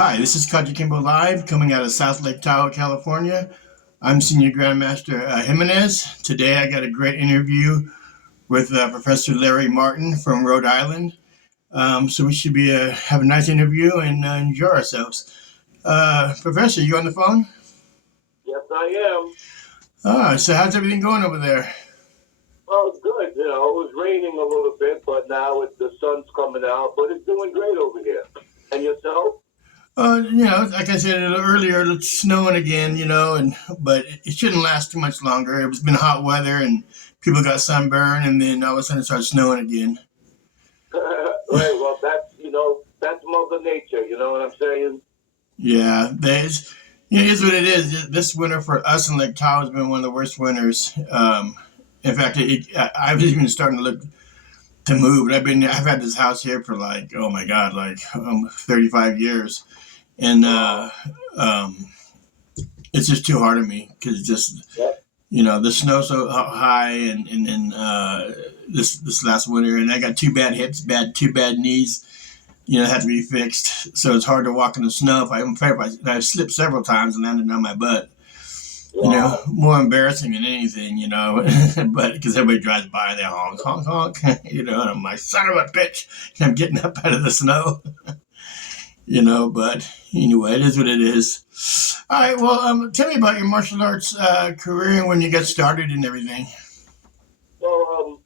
Hi, this is Kajukenbo Live coming out of South Lake Tahoe, California. I'm Senior Grandmaster Jimenez. Today I got a great interview with Professor Larry Martin from Rhode Island. So we should be have a nice interview and enjoy ourselves. Professor, you on the phone? Yes, I am. So how's everything going over there? Well, it's good. It was raining a little bit, but now the sun's coming out. But it's doing great over here. And yourself? Like I said a little earlier, it's snowing again, but it shouldn't last too much longer. It's been hot weather and people got sunburn, and then all of a sudden it starts snowing again. Right. Well, that's Mother Nature. You know what I'm saying? Yeah, it is what it is. This winter for us in Lake Tahoe has been one of the worst winters. In fact, I was even starting to look to move. I've had this house here for like, oh my God, like 35 years. And Wow. it's just too hard on me because just, Yep. the snow's so high and this last winter. And I got two bad hips, two bad knees. Had to be fixed. So it's hard to walk in the snow. If I slipped several times and landed on my butt. Wow. More embarrassing than anything, but because everybody drives by, they honk, honk, honk, and I'm like, son of a bitch, and I'm getting up out of the snow, but anyway, it is what it is. All right, well, tell me about your martial arts career and when you got started and everything. Well,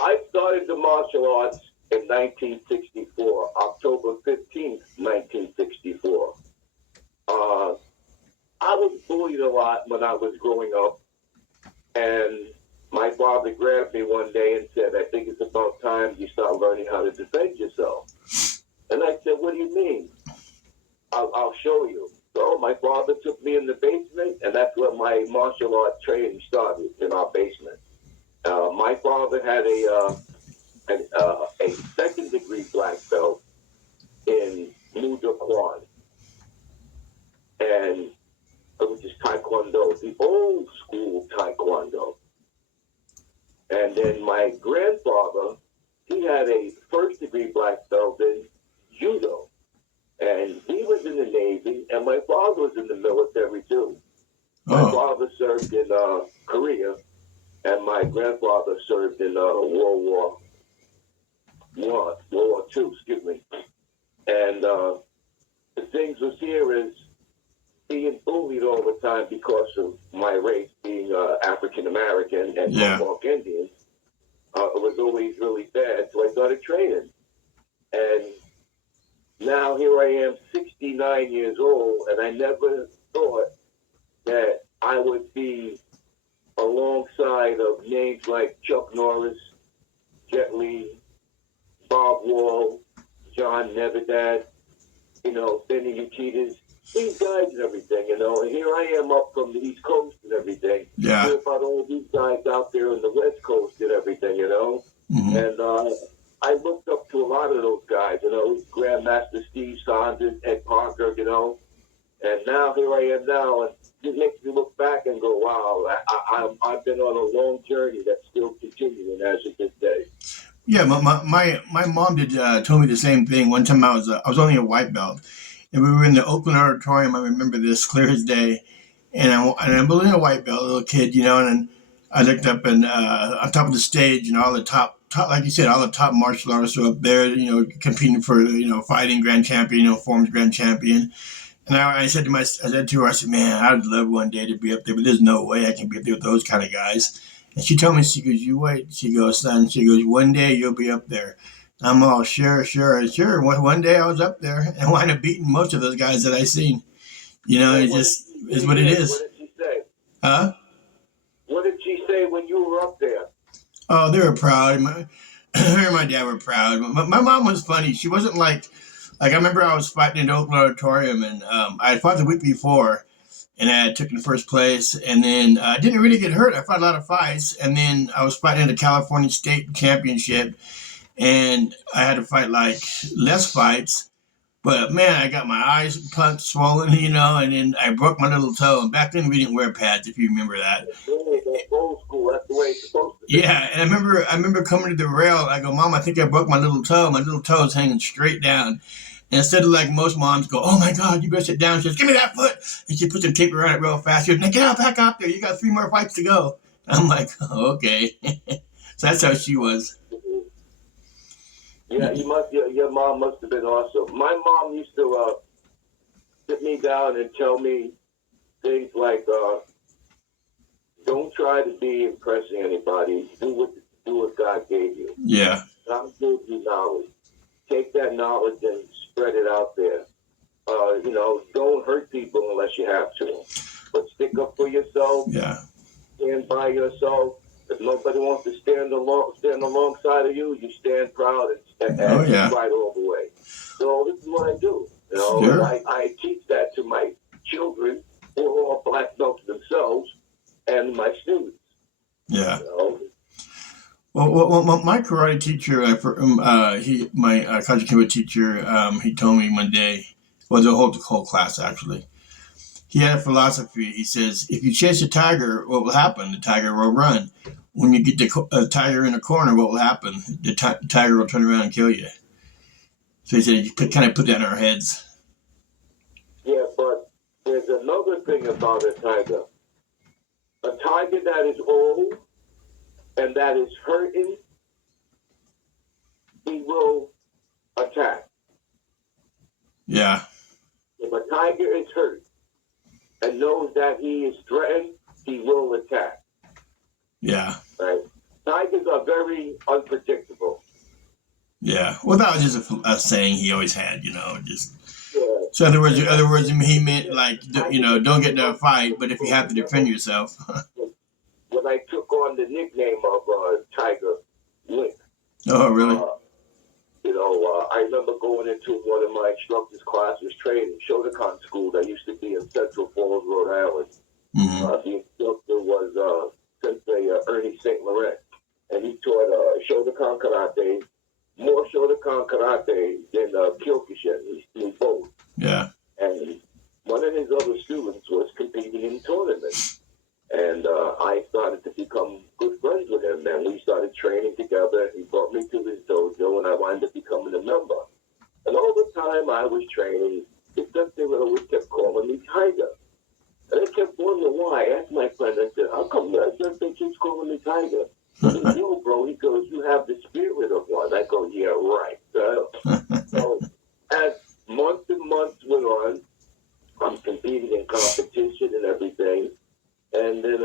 I started the martial arts in 1964, October 15th, 1964. Uh, I was bullied a lot when I was growing up, and my father grabbed me one day and said, "I think it's about time you start learning how to defend yourself." And I said, "What do you mean?" I'll show you. So my father took me in the basement, and that's where my martial arts training started, in our basement. My father had a second degree black belt in Muda Kwan, and which is Taekwondo, the old school Taekwondo. And then my grandfather, he had a first degree black belt in Judo. And he was in the Navy, and my father was in the military too. My Oh, father served in Korea, and my grandfather served in World War II, excuse me. And the things was here is being bullied all the time because of my race being African American and yeah. Mohawk Indian. It was always really bad, so I started training. And now here I am, 69 years old, and I never thought that I would be alongside of names like Chuck Norris, Jet Li, Bob Wall, John Nevedad, Benny Urquidez, these guys and everything, and here I am up from the East Coast and everything. Yeah. Hear about all these guys out there in the West Coast and everything. Hmm. And I looked up to a lot of those guys, Grandmaster Steve Saunders, Ed Parker, and now here I am now, and it makes me look back and go, wow, I've been on a long journey that's still continuing as of this day. Yeah, my mom did told me the same thing. One time I was only a white belt, and we were in the Oakland Auditorium. I remember this clear as day, and I'm only a white belt, a little kid, and I looked up and on top of the stage, and all the top, like you said, all the top martial artists were up there, competing for fighting grand champion, forms grand champion. And I said to her, I said, man, I'd love one day to be up there, but there's no way I can be up there with those kind of guys. And she told me, she goes, you wait. She goes, son, she goes, one day you'll be up there. I'm all sure, sure, sure. One day I was up there and wound up beating most of those guys that I seen. Right, It what did just she is say what it then? What is. did she say? Huh? What did she say when you were up there? Oh, they were proud. Her and my dad were proud. My mom was funny. She wasn't like I remember I was fighting in the Oakland Auditorium, and I had fought the week before, and I took in first place, and then I didn't really get hurt. I fought a lot of fights, and then I was fighting in the California State Championship, and I had to fight like less fights. But man, I got my eyes punched, swollen, and then I broke my little toe. And back then we didn't wear pads, if you remember that. That's good. That's old school. That's the way it's supposed to be. Yeah, and I remember coming to the rail. I go, Mom, I think I broke my little toe. My little toe is hanging straight down. And instead of like most moms go, "Oh my God, you better sit down," she goes, "Give me that foot," and she puts some tape around it real fast. She goes, "Now get out, back out there. You got 3 more fights to go." I'm like, oh, okay. So that's how she was. Yeah, your mom must have been awesome. My mom used to sit me down and tell me things like, "Don't try to be impressing anybody. Do what God gave you. Yeah. God gave you knowledge. Take that knowledge and spread it out there. Don't hurt people unless you have to. But stick up for yourself. Yeah. Stand by yourself. If nobody wants to stand alongside of you, you stand proud and Oh yeah. fight all the way." So this is what I do. Sure. And I teach that to my children who are all black belts themselves and my students. Yeah. Well, my karate teacher, my Kajukenbo teacher, he told me one day, well, the whole class actually, he had a philosophy. He says, if you chase a tiger, what will happen? The tiger will run. When you get the tiger in a corner, what will happen? The tiger will turn around and kill you. So he said, you kind of put that in our heads. Yeah, but there's another thing about a tiger. A tiger that is old and that is hurting, he will attack. Yeah. If a tiger is hurt and knows that he is threatened, he will attack. Yeah. Right? Tigers are very unpredictable. Yeah. Well, that was just a saying he always had, just. Yeah. So in other words, he meant like, don't get into a fight, but if you have to defend yourself. When I took on the nickname of Tiger Link. Oh, really? I remember going into one of my instructor's classes training, Shotokan School, that used to be in Central Falls, Rhode Island. Mm-hmm. The instructor was Sensei Ernie St. Laurent, and he taught Shotokan Karate, more Shotokan Karate than Kyokushin. He knew both. Yeah. And one of his other students was competing in tournaments. And I started to become good friends with him, and we started training together. He brought me to his dojo, and I wound up becoming a member. And all the time I was training, they always kept calling me Tiger. And I kept wondering why. I asked my friend, I said, "How come they keep calling me Tiger?" He said, "No, bro." He goes, "You have the spirit of one." I go, "Yeah, right." So as months and months went on, I'm competing in competition and everything. And then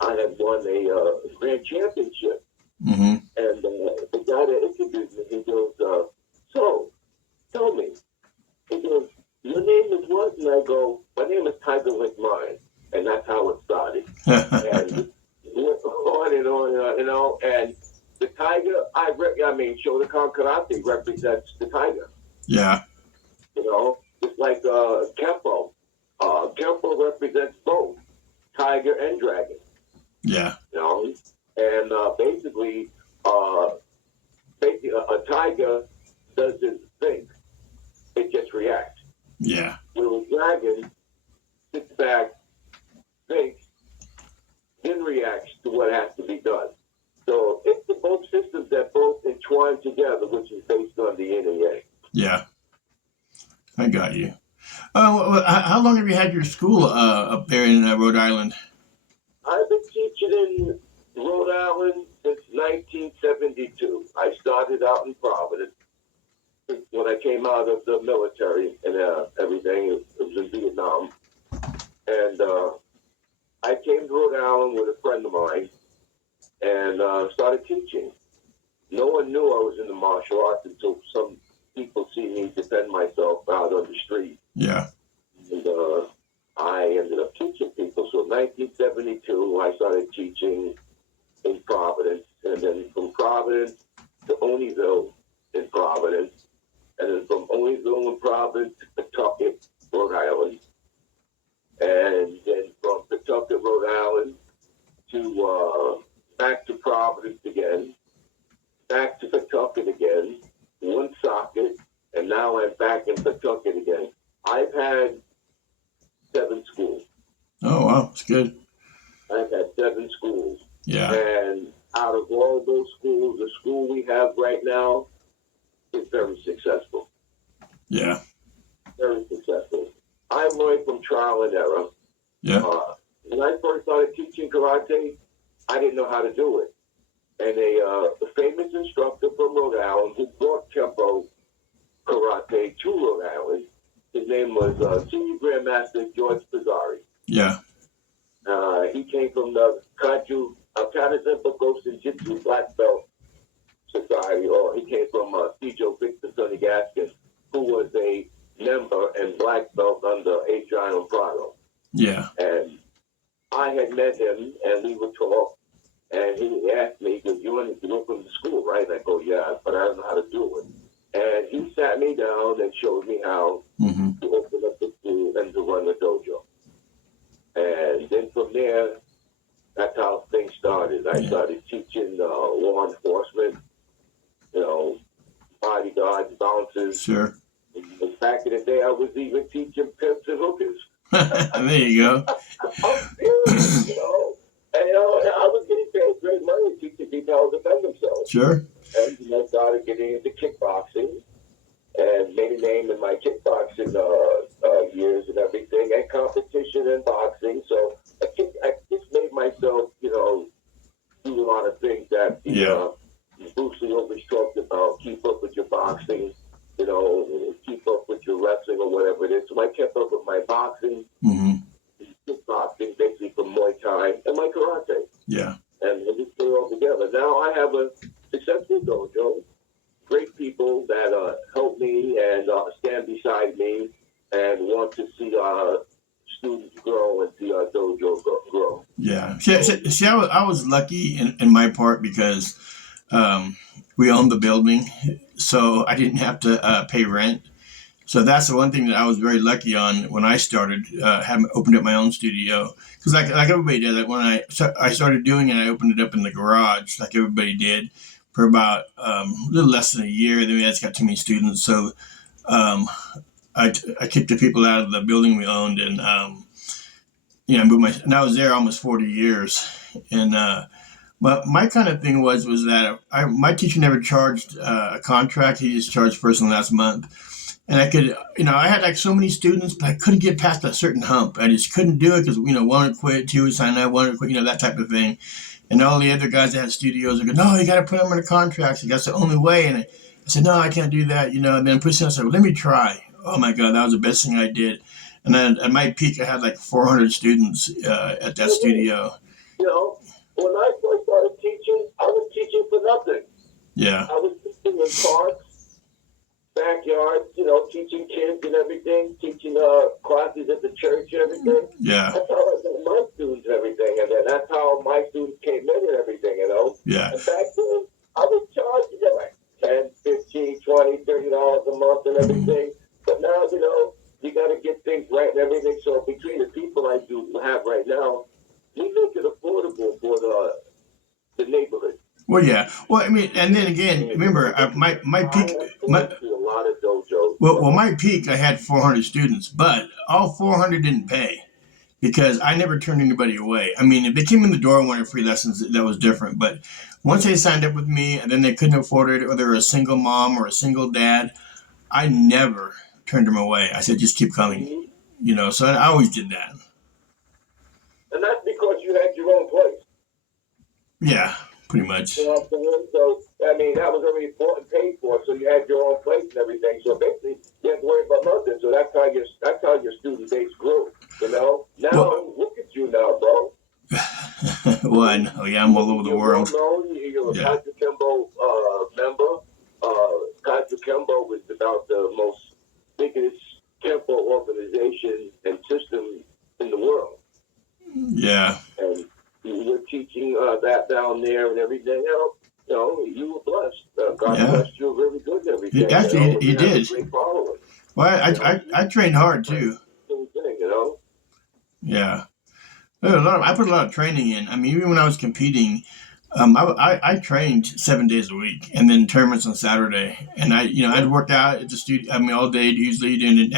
I had won a grand championship. Mm-hmm. And the guy that interviewed me, he goes, "So, tell me." He goes, "Your name is what?" And I go, "My name is Tiger Link Mine." And that's how it started. And it went on and on, and the tiger, Shotokan Karate represents the tiger. Yeah. Just like Kempo. Kempo represents both tiger and dragon. Yeah. And basically, a tiger doesn't think; it just reacts. Yeah. Where a dragon sits back, thinks, then reacts to what has to be done. So it's the both systems that both entwine together, which is based on the yin and yang. Yeah. I got you. How long have you had your school up there in Rhode Island? I've been teaching in Rhode Island since 1972. I started out in Providence when I came out of the military and everything. It was in Vietnam. And I came to Rhode Island with a friend of mine and started teaching. No one knew I was in the martial arts until some people see me defend myself out on the street. Yeah. And I ended up teaching people. So in 1972, I started teaching in Providence. And then from Providence to Oneyville in Providence. And then from Oneyville in Providence to Pawtucket, Rhode Island. And then from Pawtucket, Rhode Island to back to Providence again. Back to Pawtucket again. Woonsocket. And now I'm back in Pawtucket again. I've had 7 schools. Oh, wow. That's good. I've had 7 schools. Yeah. And out of all those schools, the school we have right now is very successful. Yeah. Very successful. I learned from trial and error. Yeah. When I first started teaching karate, I didn't know how to do it. And a famous instructor from Rhode Island who brought Kempo karate to Rhode Island, his name was Senior Grandmaster George Pizzari. Yeah. He came from the Kajukenbo Jitsu Black Belt Society, or he came from Tijo Victor Sonny Gaskin, who was a member and black belt under Adriano Prado. Yeah. And I had met him, and we would talk, and he asked me, because you wanted to open the school, right? And I go, yeah, but I don't know how to do it. And he sat me down and showed me how to open up the school and to run the dojo. And then from there, that's how things started. I started teaching law enforcement, bodyguards, bouncers. Sure. And back in the day, I was even teaching pimps and hookers. There you go. I'm serious, And I was getting paid great money teaching people how to defend themselves. Sure. And I started getting into kickboxing and made a name in my kickboxing years and everything, and competition and boxing. So I just made myself, do a lot of things that Bruce Lee always talked about. Keep up with your boxing, keep up with your wrestling or whatever it is. So I kept up with my boxing, kickboxing, basically from Muay Thai, and my karate. Yeah. And we just put it all together. Now I have a successful dojo, great people that help me and stand beside me and want to see our students grow and see our dojo grow. Yeah. See, I was lucky in my part because we owned the building, so I didn't have to pay rent. So that's the one thing that I was very lucky on when I started, having opened up my own studio. Because like everybody did, like when I started doing it, I opened it up in the garage, like everybody did, for about a little less than a year. Then we just got too many students, so I kicked the people out of the building we owned, and moved and I was there almost 40 years, and but my kind of thing was that my teacher never charged a contract. He just charged first and last month. And I could, I had like so many students, but I couldn't get past a certain hump. I just couldn't do it because, one would quit, two would sign up, one would quit, that type of thing. And all the other guys that had studios would go, no, you got to put them in a contract. So that's the only way. And I said, no, I can't do that. And then pretty soon I said, well, let me try. Oh my God, that was the best thing I did. And then at my peak, I had like 400 students at that studio. When I first started teaching, I was teaching for nothing. Yeah. I was teaching in parks, backyards, teaching kids and everything, teaching classes at the church and everything. Yeah. That's how I got my students and everything. And then that's how my students came in and everything, Yeah. And back then, I was charging like $10, $15, $20, $30 a month and everything. But now, you got to get things right and everything. So between the people I do have right now, we make it affordable for the neighborhood. Well, yeah. Well, I mean, and then again, remember, my peak. A lot of dojos. Well, my peak, I had 400 students, but all 400 didn't pay because I never turned anybody away. I mean, if they came in the door and wanted free lessons, that was different. But once they signed up with me and then they couldn't afford it, or they were a single mom or a single dad, I never turned them away. I said, just keep coming. So I always did that. And that's because you had your own place. Yeah, pretty much. You know what I'm saying? So, that was already bought and paid for, so you had your own place and everything. So basically, you had to worry about nothing. So that's how your student base grew, Now, look at you now, bro. Well, I know. Yeah, I'm all over the world. You're a Kajukenbo member. Kajukenbo is about the most biggest Kempo organization and system in the world. Yeah. And you're teaching that down there and everything else. You were blessed. God blessed you very good and everything. Actually, he did. Great following. Well, I trained hard too. Same thing, Yeah. I put a lot of training in. I mean, even when I was competing, I trained 7 days a week, and then tournaments on Saturday. And I'd work out at the studio. I mean, all day usually. Then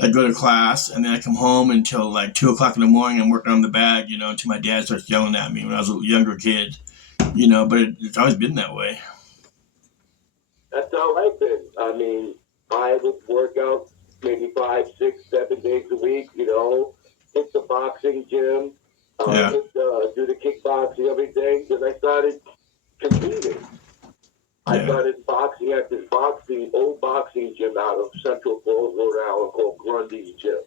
I'd go to class, and then I'd come home until like 2:00 in the morning. I'm working on the bag, until my dad starts yelling at me when I was a younger kid. But it's always been that way. That's how I've been. I mean, I would work out maybe 5, 6, 7 days a week, hit the boxing gym, Yeah. do the kickboxing every day. Then I started competing. I Yeah. started boxing at this old boxing gym out of Central Falls, Rhode Island called Grundy's Gym.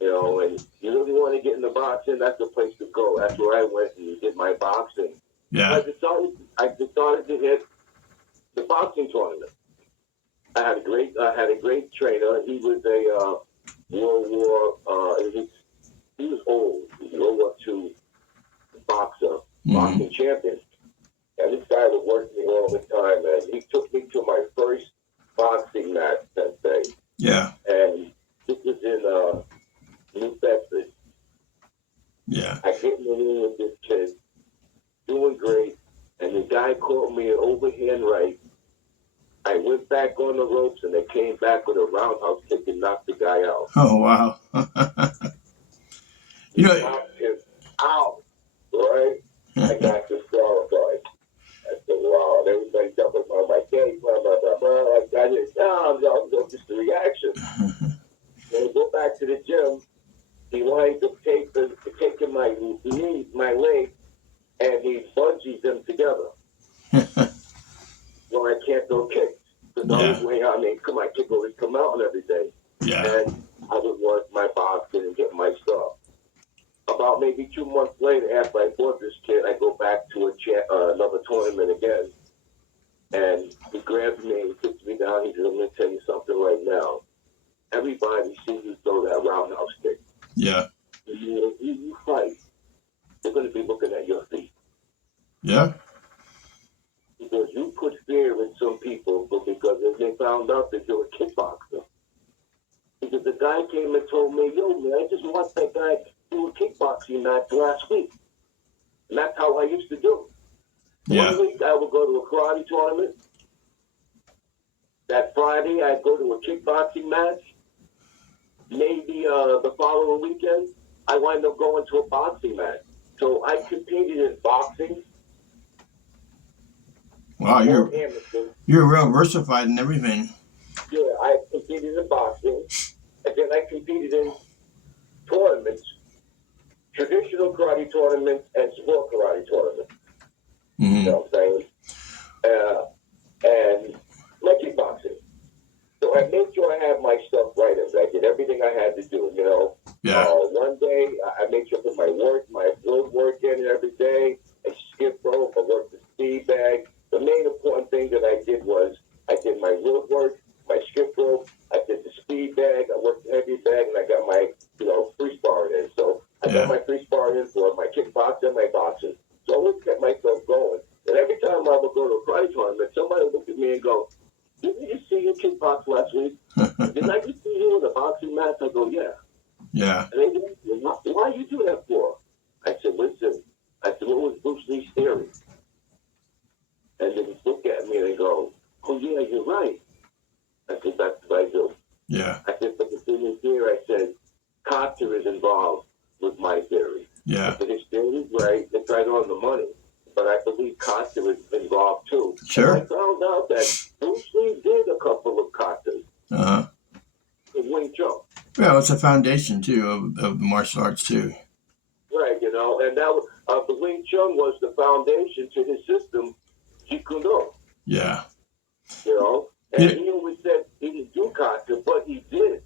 And you really want to get into boxing, that's the place to go. That's where I went and did my boxing. Yeah. I decided to hit the boxing tournament. I had a great trainer. He was a World War. He was old. He was World War II boxer, boxing champion. And this guy would work me all the time. And he took me to my first boxing match that day. Yeah. And this was in New Bedford. Yeah. I get in the ring with this kid, doing great, and the guy caught me an overhand right. I went back on the ropes, and they came back with a roundhouse kick and knocked the guy out. Oh, wow. He knocked him out, right? I got disqualified. I said, wow, and everybody jumping on my case, blah, blah, blah, blah. I just, no, just the reaction. When I go back to the gym, he winds up taking my knee, my leg, and he bungees them together. Well, I can't throw kicks. Because I was way out. I mean, my kick always come out and everything. Yeah. And I would work my boxing and get my stuff. About maybe 2 months later, after I fought this kid, I go back to another tournament again. And he grabs me and he puts me down. He says, I'm going to tell you something right now. Everybody sees you throw that roundhouse kick. Yeah. You fight. They're going to be looking at your feet. Yeah. Because you put fear in some people, but because they found out that you're a kickboxer. Because the guy came and told me, yo, man, I just watched that guy do a kickboxing match last week. And that's how I used to do. Yeah. 1 week I would go to a karate tournament. That Friday I'd go to a kickboxing match. Maybe the following weekend I wind up going to a boxing match. So I competed in boxing. Wow, you're real versatile in everything. Yeah, I competed in boxing, and then I competed in tournaments, traditional karate tournaments and sport karate tournaments. Mm-hmm. You know what I'm saying? And my kickboxing. So I made sure I had my stuff right. I did everything I had to do, Yeah. One day, I made sure I put my road work in every day. I skip rope, I worked the speed bag. The main important thing that I did was I did my road work, my skip rope, I did the speed bag, I worked the heavy bag, and I got my, free sparring in. So I got my free sparring in for my kickboxing and my boxing. So I always kept myself going. And every time I would go to a karate tournament, somebody would look at me and go, didn't you see you kickbox last week? Did I just see you in a boxing match? I go, yeah. Yeah. And they go, why you do that for? I said, listen. I said, what was Bruce Lee's theory? And they just look at me and they go, oh, yeah, you're right. I said, that's what I do. Yeah. I said, but the thing is here, I said, Carter is involved with my theory. Yeah. I said, his theory is right. It's right on the money. But I believe Carter is involved too. Sure. And I found out that Bruce Lee did a couple of Carters. Uh-huh. In Wing Chun. Well, it's a foundation, too, of martial arts, too. Right, and that was, the Wing Chun was the foundation to his system, Jeet Kune Do. Yeah. And he always said he didn't do kata, but he did.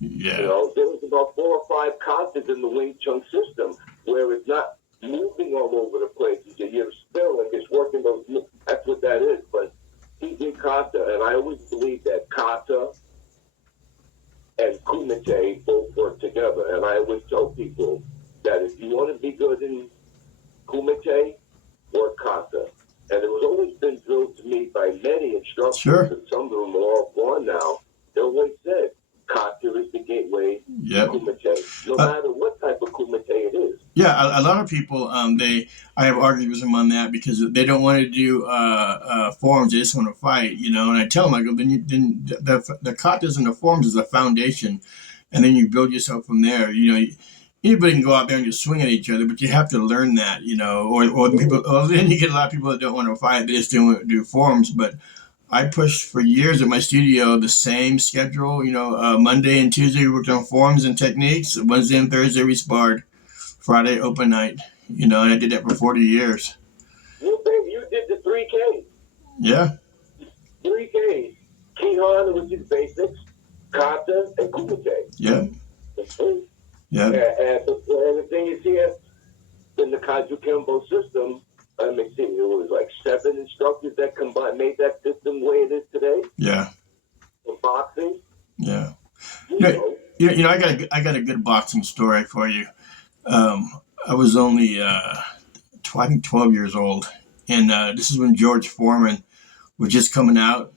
Yeah. There was about 4 or 5 katas in the Wing Chun system where it's not moving all over the place. You're still and it's working those moves. That's what that is. But he did kata, and I always believe that kata and kumite both work together. And I always tell people that if you want to be good in kumite, work kata. And it was always been drilled to me by many instructors, Sure. and some of them are all gone now. They always said, kata is the gateway to kumite, no matter what type of kumite it is. Yeah, a lot of people, I have argued with them on that because they don't want to do forms; they just want to fight, And I tell them, I go, then the katas and the forms is a foundation, and then you build yourself from there. Anybody can go out there and just swing at each other, but you have to learn that, Or people. Or then you get a lot of people that don't want to fight; they just don't do forms. But I pushed for years at my studio the same schedule. Monday and Tuesday we worked on forms and techniques. Wednesday and Thursday we sparred. Friday open night. And I did that for 40 years. You did the 3K. Yeah. 3Ks. Kihan, which is basics, Kata, and Kumite. Yeah. Yeah. And the thing is here, in the Kajukenbo system, let me see, it was like 7 instructors that made that system the way it is today. Yeah. For boxing. Yeah. I got a good boxing story for you. I was only I think 12 years old, and this is when George Foreman was just coming out.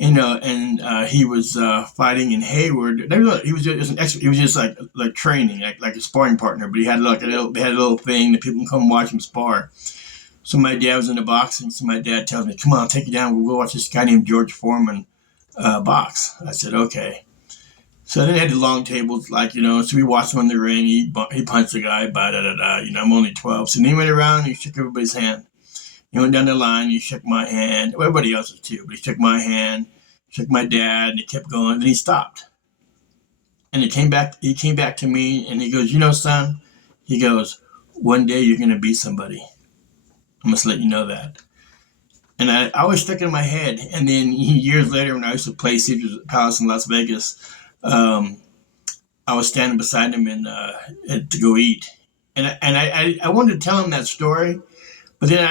And he was fighting in Hayward. He was just like training, like a sparring partner. But he had they had a little thing that people can come watch him spar. So my dad was into boxing. So my dad tells me, "Come on, I'll take you down. We'll go watch this guy named George Foreman box." I said, "Okay." So then they had the long tables, so we watched him in the ring. He punched the guy, I'm only 12. So then he went around and he shook everybody's hand. He went down the line, he shook my hand, everybody else's too, but he shook my hand, shook my dad, and he kept going, then he stopped. And he came back to me and he goes, son, he goes, one day you're going to beat somebody. I must let you know that. And I always stuck in my head. And then years later, when I used to play Caesar's Palace in Las Vegas, I was standing beside him to go eat. And I wanted to tell him that story. But then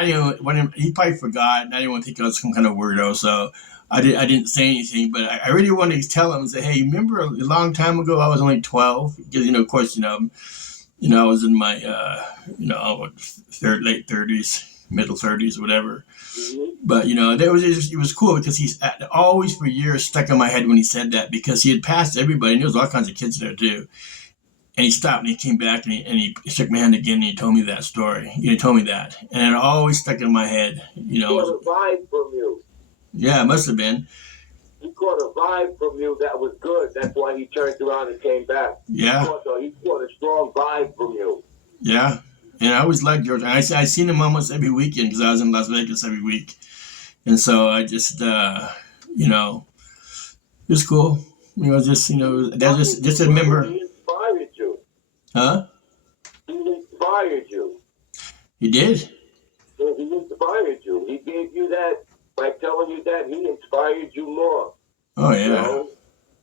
he probably forgot, and I didn't want to think I was some kind of weirdo, so I didn't say anything. But I really wanted to tell him and say, hey, remember a long time ago I was only 12? Because of course, I was in my late 30s, middle 30s, whatever. Mm-hmm. But it was cool because he's always for years stuck in my head when he said that, because he had passed everybody, and there was all kinds of kids there too. And he stopped and he came back and he shook my hand again and he told me that story. He told me that. And it always stuck in my head. He caught a vibe from you. Yeah, it must have been. He caught a vibe from you that was good. That's why he turned around and came back. Yeah. He caught a strong vibe from you. Yeah. And I always liked George. And I seen him almost every weekend because I was in Las Vegas every week. And so I just, it was cool. Just a member. Huh? He inspired you. He did? Yeah, he inspired you. He gave you that, by telling you that, he inspired you more. Oh, yeah.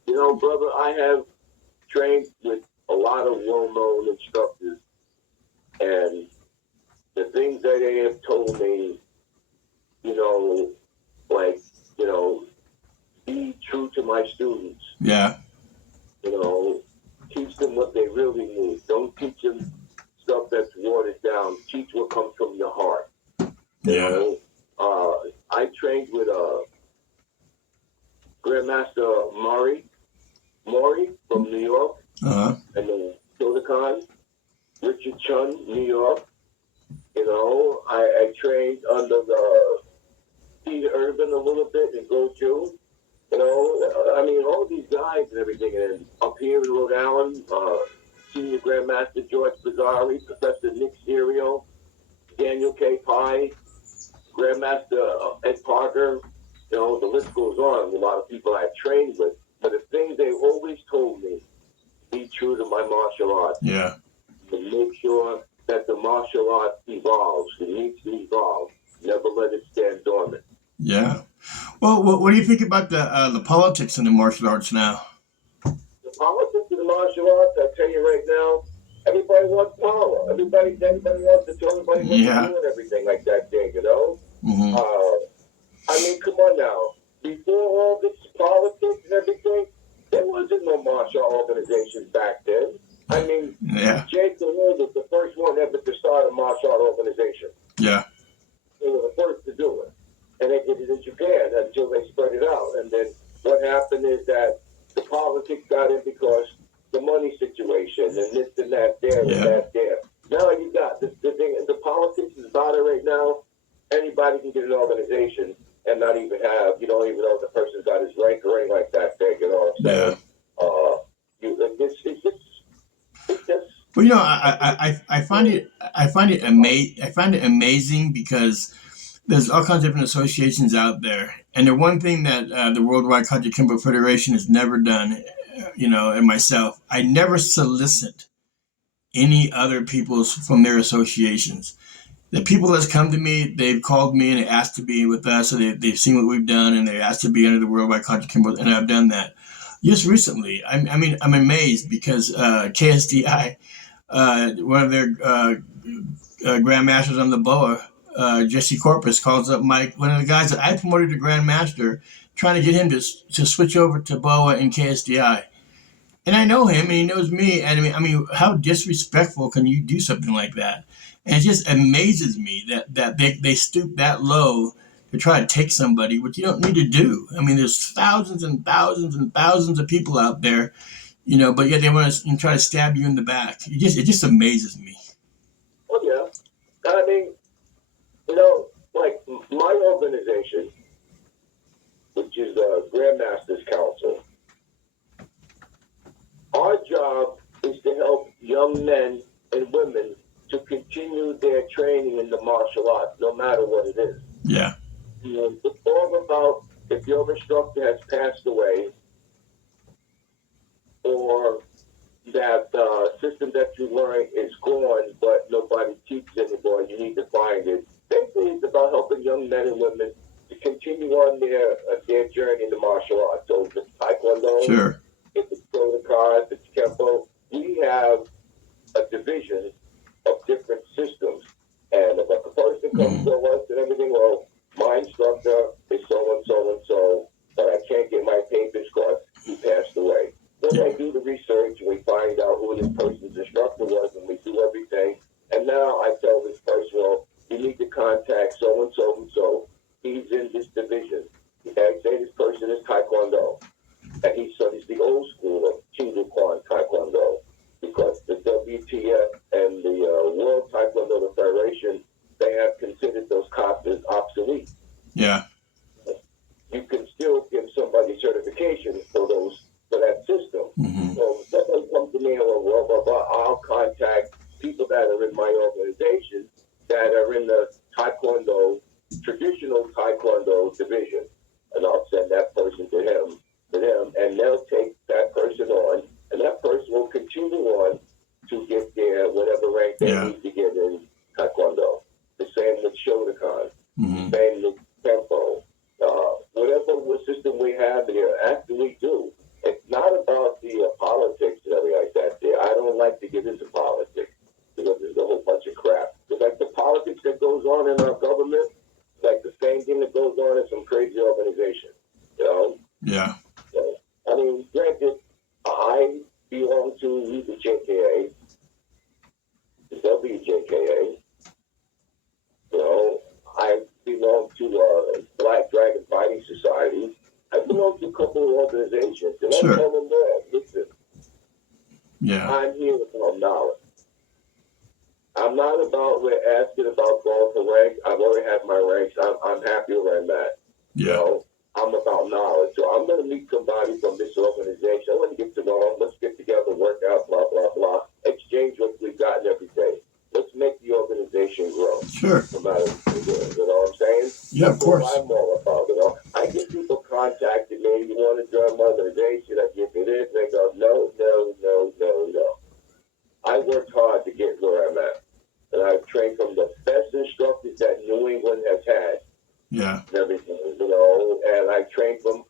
Brother, I have trained with a lot of well-known instructors, and the things that they have told me, be true to my students. Yeah. Teach them what they really need. Don't teach them stuff that's watered down. Teach what comes from your heart. Yeah. I trained with Grandmaster Maury from New York. Uh-huh. And then Shotokan, Richard Chun, New York. I trained under the Peter Urban a little bit and Goju. All these guys and everything. And up here in Rhode Island, Senior Grandmaster George Pizzari, Professor Nick Serio, Daniel K. Pye, Grandmaster Ed Parker. The list goes on. A lot of people I've trained with. But the things they've always told me, be true to my martial art. Yeah. And make sure that the martial art evolves. It needs to evolve. Never let it stand dormant. Yeah. Well, what do you think about the politics in the martial arts now? The politics in the martial arts, I tell you right now, everybody wants power. Everybody wants to tell everybody what to do and everything like that thing, Mm-hmm. Come on now. Before all this politics and everything, there wasn't no martial organization back then. Jake the Rhode was the first one ever to start a martial art organization. Yeah. They were the first to do it. And they did it in Japan until they spread it out. And then what happened is that the politics got in because the money situation and this and that there and that there. Now you got the thing, the politics is about it right now. Anybody can get an organization and not even have, you don't even know if the person's got his rank or anything like that thing, you know what I'm saying? It's just. Well, I find it amazing because there's all kinds of different associations out there. And the one thing that the Worldwide Kajukenbo Federation has never done, and myself, I never solicit any other people's from their associations. The people that's come to me, they've called me and they asked to be with us, so they've seen what we've done, and they asked to be under the Worldwide Kajukenbo, and I've done that. Just recently, I'm amazed because KSDI, one of their grandmasters on the BOA, Jesse Corpus, calls up Mike, one of the guys that I promoted to grandmaster, trying to get him to switch over to BOA and KSDI. And I know him, and he knows me. And I mean, how disrespectful can you do something like that? And it just amazes me that they stoop that low to try to take somebody, which you don't need to do. I mean, there's thousands and thousands and thousands of people out there, but yet they want to try to stab you in the back. It just amazes me. Oh yeah, I mean, like my organization, which is the Grandmasters Council, our job is to help young men and women to continue their training in the martial arts, no matter what it is. Yeah. It's all about if your instructor has passed away or that system that you learned is gone, but nobody teaches anymore, you need to find it. Basically, it's about helping young men and women to continue on their journey in the martial arts. So if it's Taekwondo, Sure. if it's Shotokan, if it's Kempo, we have a division of different systems. And if a person comes to us and everything, well, my instructor is so and so and so, but I can't get my papers because he passed away. Then I do the research and we find out who this person's instructor was, and we do everything. And now I tell this person, well, you need to contact so and so and so. He's in this division. Okay, say this person is Taekwondo, and he studies the old school of Kajukenbo Taekwondo, because the WTF and the World Taekwondo Federation, they have considered those classes obsolete. Yeah. You can still give somebody certification for that system. Mm-hmm. So if somebody comes to me and blah, blah, blah, I'll contact people that are in my organization that are in the Taekwondo, traditional Taekwondo division. And I'll send that person to them, and they'll take that person on, and that person will continue on to get their whatever rank they need to get in Taekwondo. The same with Shotokan, the same with Kempo. Whatever system we have here, after we do, it's not about the politics and everything like that there. I don't like to get into politics because there's a whole bunch of crap. It's like the politics that goes on in our government, like the same thing that goes on in some crazy organization, Yeah. So, I mean, granted, I belong to the JKA, the WJKA. I belong to Black Dragon Fighting Society. I belong to a couple of organizations, and Sure. I tell them that, listen, Yeah. I'm here about knowledge. I'm not about, we're asking about going for rank. I've already had my ranks. I'm happy where I'm at. Yeah. I'm about knowledge. So I'm going to meet somebody from this organization. I want to get to know them. Let's get together, work out, blah, blah, blah. Exchange what we've got and everything. Let's make the organization grow. Sure. No matter what we're doing. You know what I'm saying? Yeah, of course. That's what I'm all about. I get people contacted me. You want to join my organization? I give you this. They go, no, no, no, no, no. I worked hard to get where I'm at. And I've trained from the best instructors that New England has had. Yeah. And everything, and I trained from,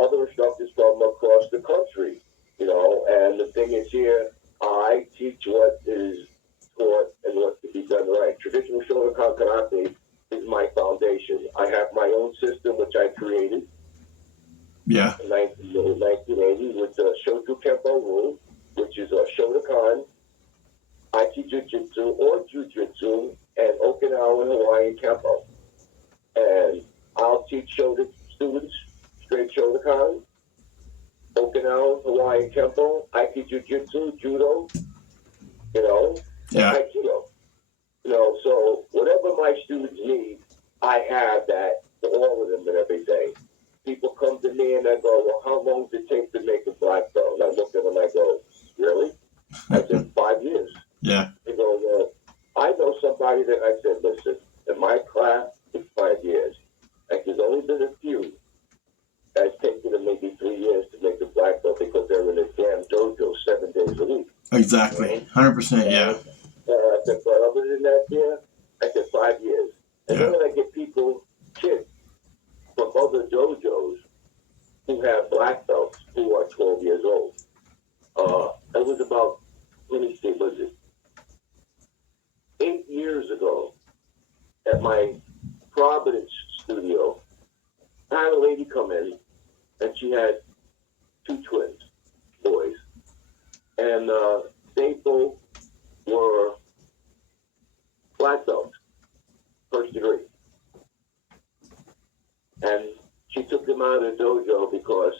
other instructors from across the country, and the thing is here, I teach what is taught and what's to be done right. Traditional Shotokan Karate is my foundation. I have my own system, which I created in 1980 with the Kajukenbo rule, which is a Shotokan, Aiki Jiu-Jitsu or Jiu-Jitsu, and Okinawan Hawaiian Kempo. And I'll teach students straight Shotokan, Okinawan Hawaiian Kempo, Aiki Jiu-Jitsu, Judo, Yeah. Aikido. So whatever my students need, I have that for all of them and everything. People come to me and they go, well, how long does it take to make a black belt? And I look at them and I go, really? I said, 5 years. Yeah. They go, well, I know somebody that I said, listen, in my class, it's my Exactly. 100%. Yeah. I said, but other than that, I said 5 years. And then Yeah. when I get kids from other dojos who have black belts who are 12 years old. It was about, let me see, was it 8 years ago at my Providence studio? I had a lady come in, and she had 2 twins, boys, and they both were black belts, first degree. And she took them out of the dojo because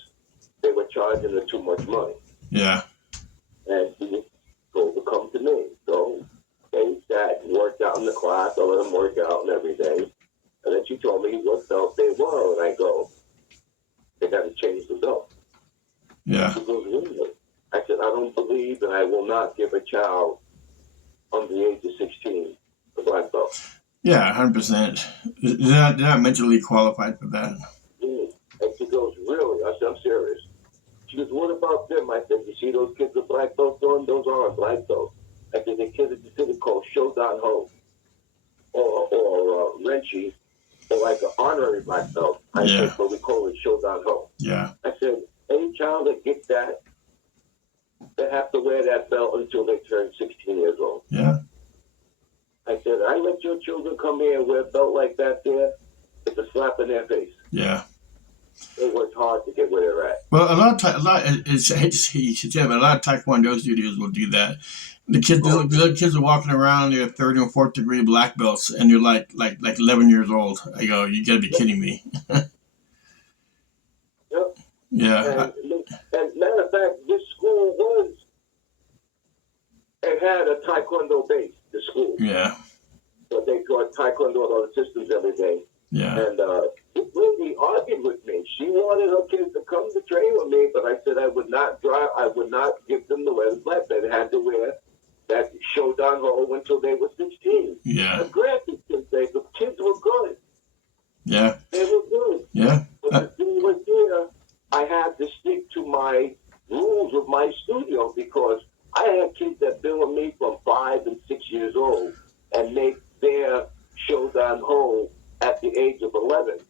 they were charging her too much money. Yeah. And she was told to come to me. So they sat and worked out in the class. I let them work out and everything. And then she told me what belt they were. And I go, they got to change the belt. Yeah. She goes, really? I said, I don't believe and I will not give a child under the age of 16 a black belt. Yeah, 100%. They're not mentally qualified for that. And she goes, really? I said, I'm serious. She goes, what about them? I said, you see those kids with black belts on? Those aren't black belts. I said, the kids at the city called Shodan Ho or Renchi, or like an honorary black belt. I said, but we call it Shodan Ho. Yeah. I said, any child that gets that, they have to wear that belt until they turn 16 years old. Yeah. I said, I let your children come here and wear a belt like that there, it's a slap in their face. Yeah. They worked hard to get where they're at. Well, I hate to say, but a lot of Taekwondo studios will do that. The little kids are walking around, they're third and fourth degree black belts, and they're like 11 years old. I go, you gotta be kidding me. Yep. Yeah. And matter of fact, this school it had a Taekwondo base, the school. Yeah. But they taught Taekwondo and other systems every day. Yeah. And this lady argued with me. She wanted her kids to come to train with me, but I said I would not give them the wear the black belt. They had to wear that Shodan Ho until they were 16. Yeah. And granted, the kids were good. Yeah. They were good. Yeah. But the thing was here, I had to stick to my rules of my studio because I had kids that been with me from 5 and 6 years old and make their Shodan Ho at the age of 11.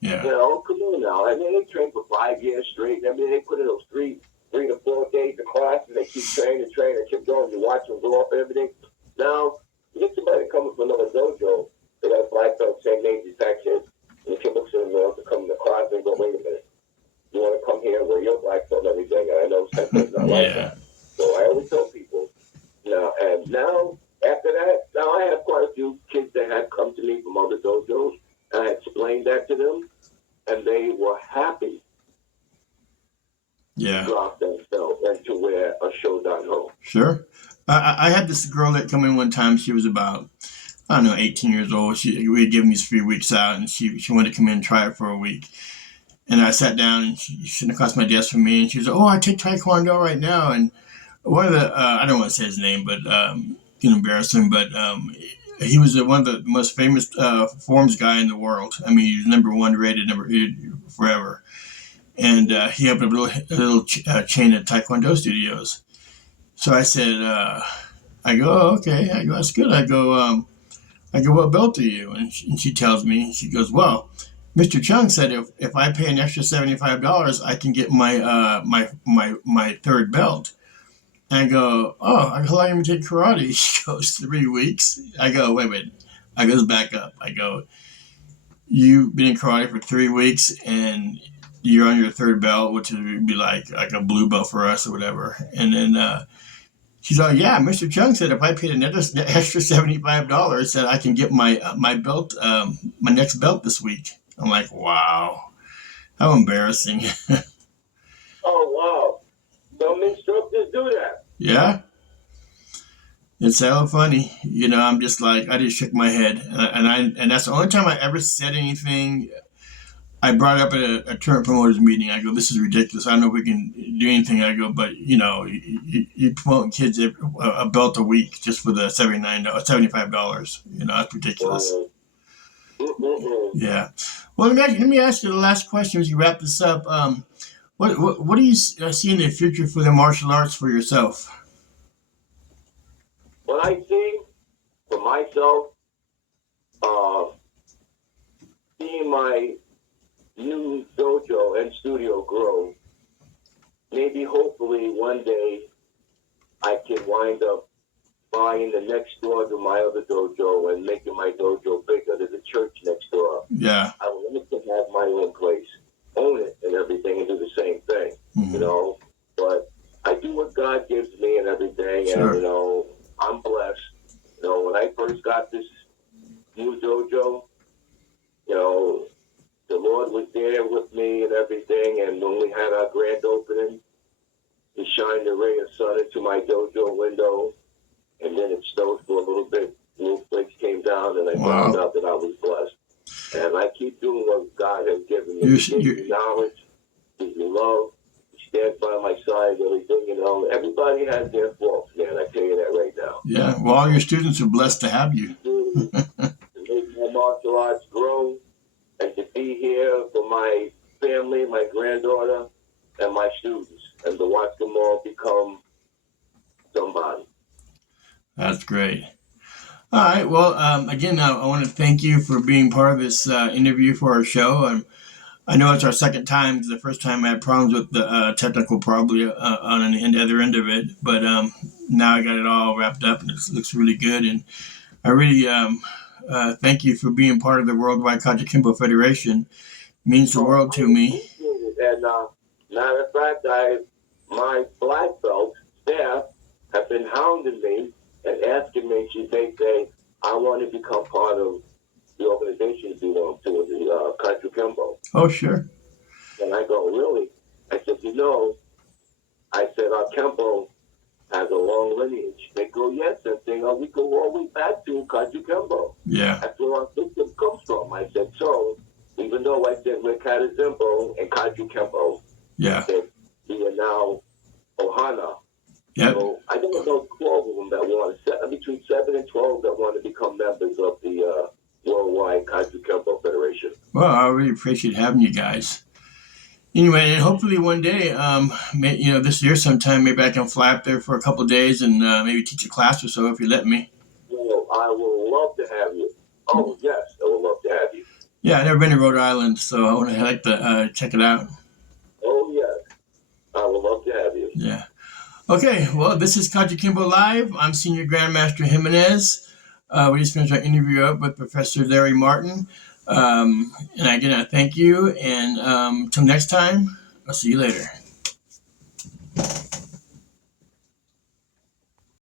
Yeah. Come on now. I mean, they trained for 5 years straight. I mean, they put in those three to 4 days of class, and they keep training, keep going. You watch them go up and everything. Now, you get somebody coming from another dojo, they got a black belt, same age as that kid, and the kid looks at them to come to class and go, wait a minute. You want to come here and wear your black belt and everything? And I know something's not like that. So I always tell people, now, after that, now I have quite a few kids that had come to me from other dojos, and I explained that to them, and they were happy to drop themselves and to wear a Shodan Ho. Sure. I had this girl that come in one time. She was about, 18 years old. We had given these 3 weeks out, and she wanted to come in and try it for a week. And I sat down, and she sitting across my desk from me, and she was like, "Oh, I take Taekwondo right now." And one of the, I don't want to say his name, but embarrass him, but he was one of the most famous forms guy in the world. I mean, he was #1 rated, forever. And he opened a little chain of Taekwondo studios. So I said, I go, oh, okay. I go, that's good. I go, what belt are you? And she tells me, she goes, well, Mr. Chung said if I pay an extra $75, I can get my third belt. And I go, oh, how long have you taken karate? She goes, 3 weeks. I go, wait a minute. I goes back up. I go, you've been in karate for 3 weeks and you're on your third belt, which would be like a blue belt for us or whatever. And then she's like, yeah, Mr. Chung said if I paid another extra $75 that I can get my belt, my next belt this week. I'm like, wow, how embarrassing. Oh, wow. Some instructors do that. Yeah. It's hella funny. I'm just like, I just shook my head. And that's the only time I ever said anything. I brought up at a tournament promoters meeting. I go, this is ridiculous. I don't know if we can do anything. I go, but you promoting kids a belt a week just for the $75. That's ridiculous. Yeah. Well, let me ask you the last question as you wrap this up. What do you see in the future for the martial arts for yourself? What I see for myself, uh, seeing my new dojo and studio grow, maybe hopefully one day I can wind up buying the next door to my other dojo and making my dojo bigger than the church next door. Yeah. I would like to have my own place, own it and everything, and do the same thing, Mm-hmm. you know. But I do what God gives me and everything, Sure. and, you know, I'm blessed. You know, when I first got this new dojo, you know, the Lord was there with me and everything, and when we had our grand opening, He shined a ray of sun into my dojo window, and then it snowed for a little bit. Little flakes came down, and I found out that I was blessed. And I keep doing what God has given me. He gives me knowledge, gives me love, He stands by my side, everything, you know. Everybody has their faults, man. I tell you that right now. Yeah, well, all your students are blessed to have you. To make my martial arts grow, and to be here for my family, my granddaughter, and my students, and to watch them all become somebody. That's great. All right. Well, again, I want to thank you for being part of this interview for our show. I know it's our second time. The first time I had problems with the technical, probably on the other end of it, but now I got it all wrapped up, and it looks really good. And I really thank you for being part of the Worldwide Kajukenbo Federation. It means the world to me. And matter of fact, my black belt staff have been hounding me and asking me. They say, I want to become part of the organization you belong to, the Kajukenbo. Oh, sure. And I go, really? I said, you know, I said, our Kempo has a long lineage. They go, yes, and they go, we go all the way back to Kajukenbo. Yeah. That's where our system comes from. I said, so, even though I said we're Kajukenbo and Kajukenbo, Yeah. that we are now Ohana. Yep. So I think about 12 of them that want to, between 7 and 12 that want to become members of the Worldwide Kajukenbo Federation. Well, I really appreciate having you guys. Anyway, and hopefully one day, this year sometime, maybe I can fly up there for a couple of days and maybe teach a class or so if you let me. Well, I will love to have you. Oh, yes, I would love to have you. Yeah, I've never been to Rhode Island, so I'd like to check it out. Oh, yes, I would love to have you. Yeah. Okay, well, this is Kajukenbo Live. I'm Senior Grandmaster Jimenez. We just finished our interview up with Professor Larry Martin. And again, I thank you. And until next time, I'll see you later.